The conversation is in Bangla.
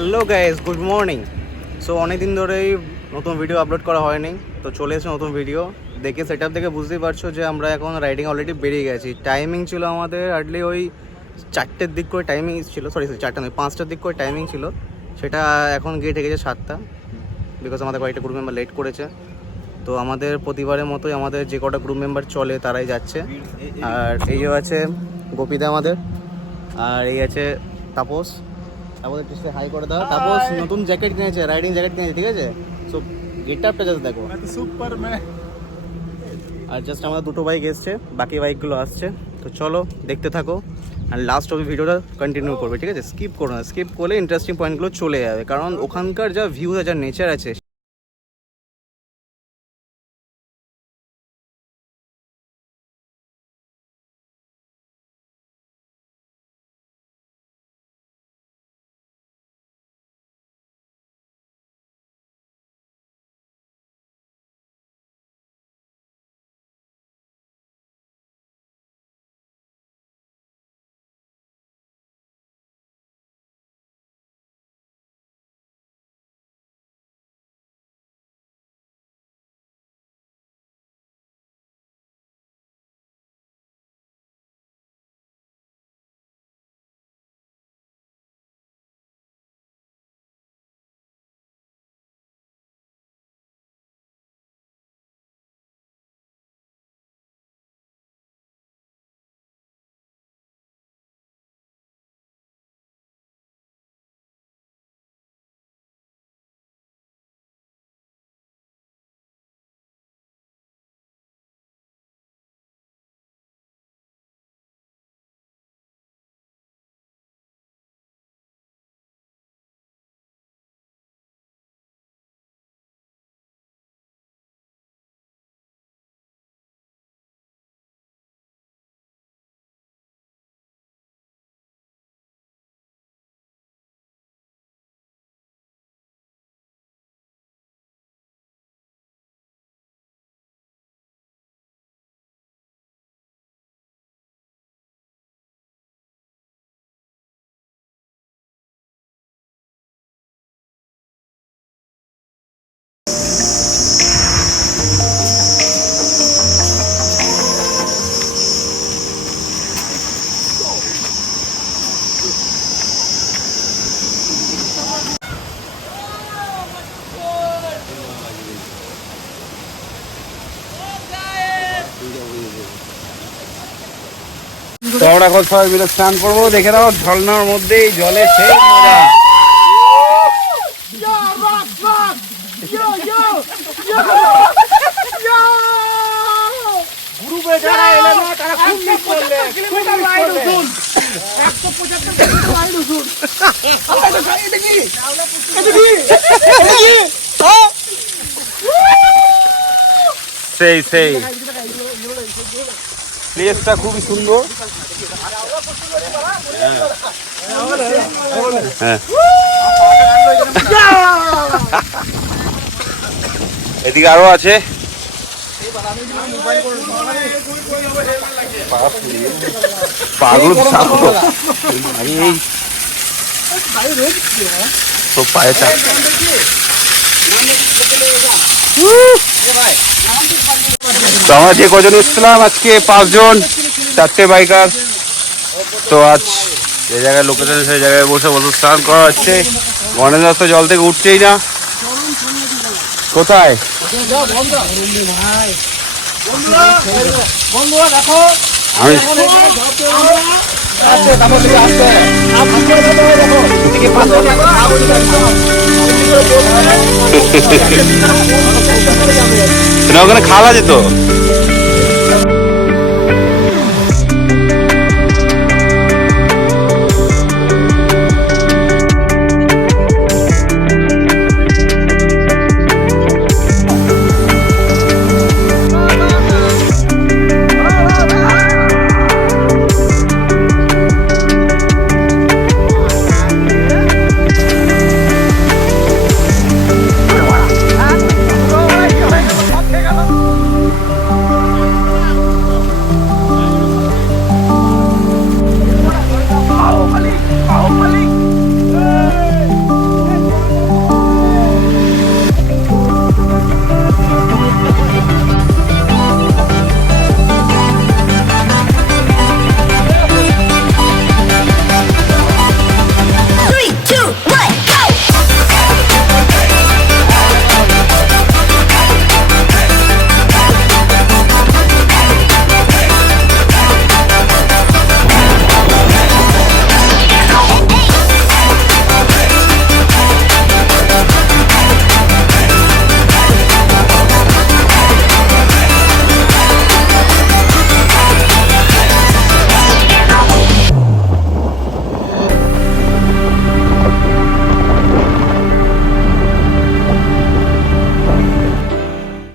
Hello guys, good morning. So অনেকদিন ধরেই নতুন ভিডিও আপলোড করা হয়নি, তো চলে এসেছে নতুন ভিডিও। দেখে সেট আপ দেখে বুঝতেই পারছো যে আমরা এখন রাইডিং অলরেডি বেরিয়ে গেছি। টাইমিং ছিল আমাদের হার্ডলি ওই 4টের দিক করে টাইমিং ছিল, সরি 4টা নয় 5টার দিক করে টাইমিং ছিল। সেটা এখন গিয়ে ঠেকেছে 7টা, বিকজ আমাদের কয়েকটা গ্রুপ মেম্বার লেট করেছে। তো আমাদের প্রতিবারের মতোই আমাদের যে কটা গ্রুপ মেম্বার চলে তারাই যাচ্ছে। আর এই আছে গোপীদা আমাদের, আর এই আছে তাপস। তাপসের টিসে হাই করে দাও। তাপস নতুন জ্যাকেট কিনেছে, রাইডিং জ্যাকেট কিনেছে, ঠিক আছে? সো গেট আপটা জাস্ট দেখো, সুপার ম্যান। আর জাস্ট আমাদের দুটো বাইক এসছে, বাকি বাইকগুলো আসছে। তো চলো দেখতে থাকো, আর লাস্ট অবধি ভিডিওটা কন্টিনিউ করবে, ঠিক আছে? স্কিপ করো না, স্কিপ করলে ইন্টারেস্টিং পয়েন্টগুলো চলে যাবে, কারণ ওখানকার যা ভিউ যা নেচার আছে। তো আমরা এখন সবাই মিলে স্নান করবো। দেখে দাও, ঝর্ণার মধ্যে জলে সেই মজা। গ্রুপে যারা এলে না তারা খুব মিস করলে, সেই সেই প্লেসটা খুবই সুন্দর। হ্যাঁ, এদিকে আরো আছে। পাগল তো পায়ে তো আমরা যে কজন এসেছিলাম আজকে 5 জন, 4টে বাইকার। তো আজ যে জায়গায় লোকেশন সেই জায়গায় বসে বসে স্নান করা হচ্ছে। গণেশ দাস তো জল থেকে উঠছেই না। কোথায় আমি ওখানে খাওয়া যেত।